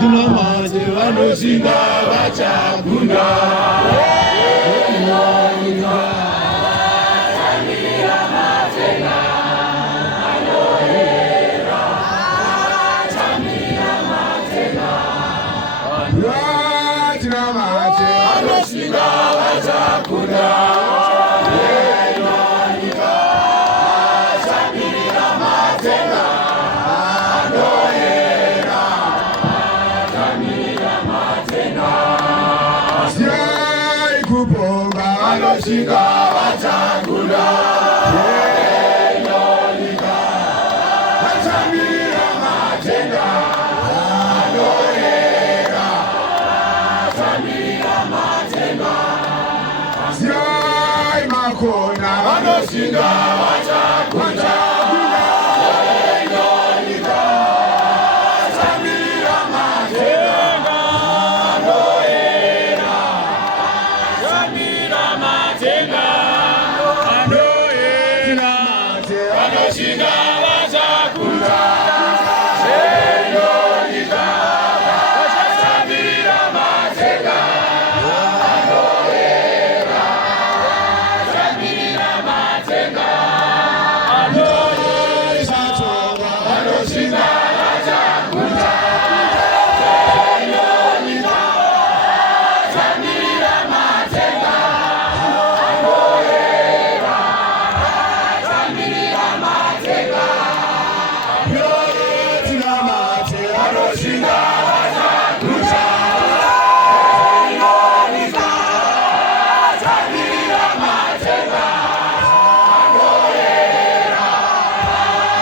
tinamaje vanoshinga vachakunda. Vanoshinga vachakunda. Vanoshinga vachakunda. Nyika vachamira matenga anoera. Vachamira matenga ziyai makona. Vanoshinga vachakunda. Nyika vachamira matenga anoera. Vachamira matenga anoera. Vanoshinga vachakunda. Nyika vachamira matenga anoera. Vachamira matenga anoera. Vanoshinga vachakunda. Nyika vachamira matenga anoera. Vachamira matenga vanoshinga vachakunda. Nyika vachamira matenga anoera. Vachamira matenga vanoshinga vachakunda. Nyika vachamira matenga anoera.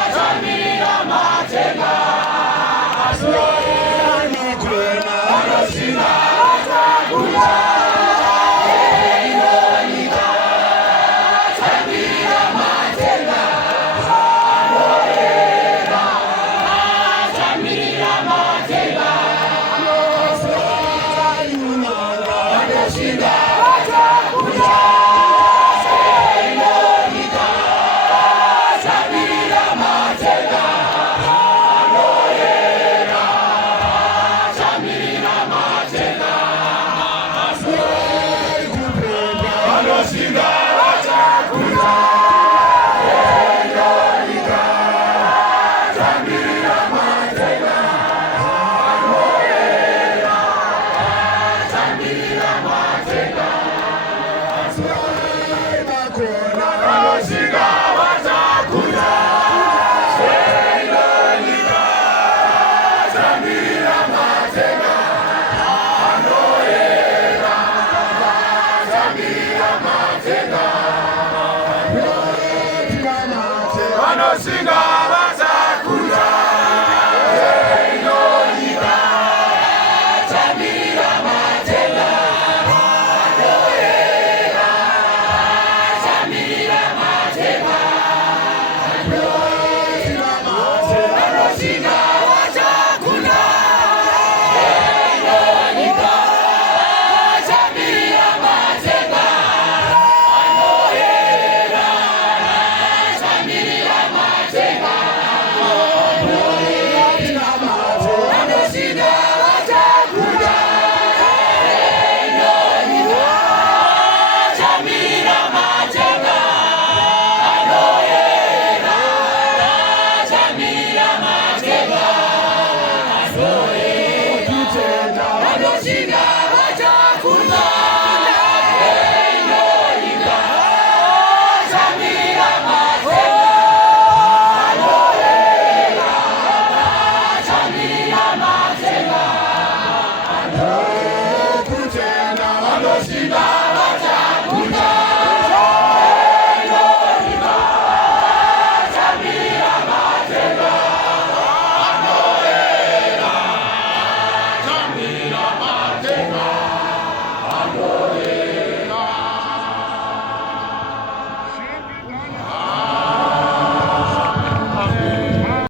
Vachamira matenga vanoshinga vachakunda. Nyika vachamira matenga anoera. Vachamira matenga vanoshinga vachakunda. Nyika vachamira matenga anoera. Vachamira matenga vanoshinga vachakunda. Nyika vachamira matenga anoera. Vachamira matenga vanoshinga vachakunda. Nyika vachamira matenga anoera. Vachamira matenga vanoshinga vachakunda. Nyika vachamira matenga anoera. Vachamira matenga vanoshinga vachakunda. Nyika vachamira matenga anoera. Vachamira matenga vanoshinga vachakunda.